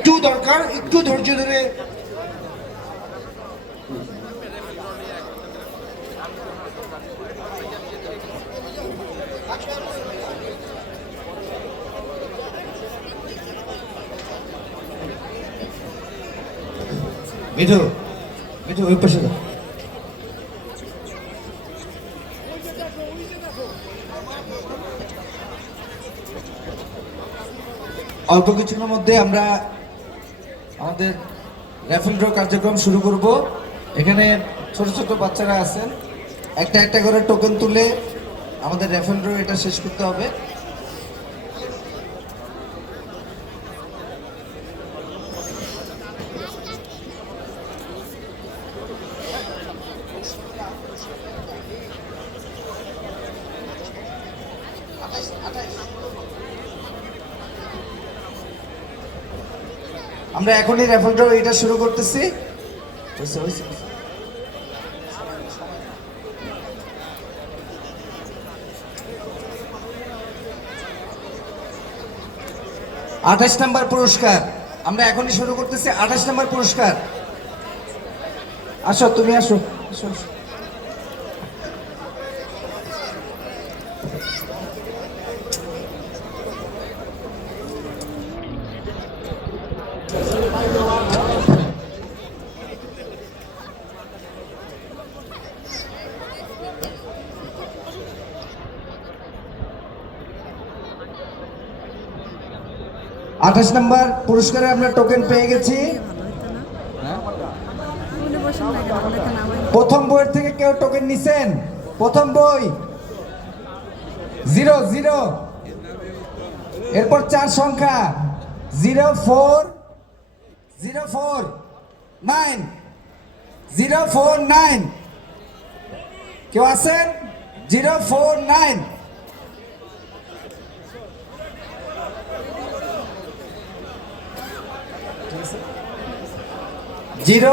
একটু দরকার, একটু ধৈর্য ধরে। মিঠু, মিঠু ওই পাশে যাও। অল্প কিছুক্ষণের মধ্যে আমরা আমাদের র্যাফেল ড্র কার্যক্রম শুরু করব। এখানে ছোট ছোট বাচ্চারা আছেন, একটা একটা করে টোকেন তুলে আমাদের র্যাফেল ড্র এটা শেষ করতে হবে। আমরা এখনই র্যাফেল ড্র এটা শুরু করতেছি। 28 নম্বর পুরস্কার আমরা এখনই শুরু করতেছি। 28 নম্বর পুরস্কার, আসো তুমি আসো, আসো, আসো। আঠাশ নম্বর পুরস্কারে আমরা টোকেন পেয়ে গেছি। প্রথম বইয়ের থেকে কেউ টোকেন নিছেন? প্রথম বই 0 0, এরপর 4 সংখ্যা 04049 049, কেউ আছেন? 049 0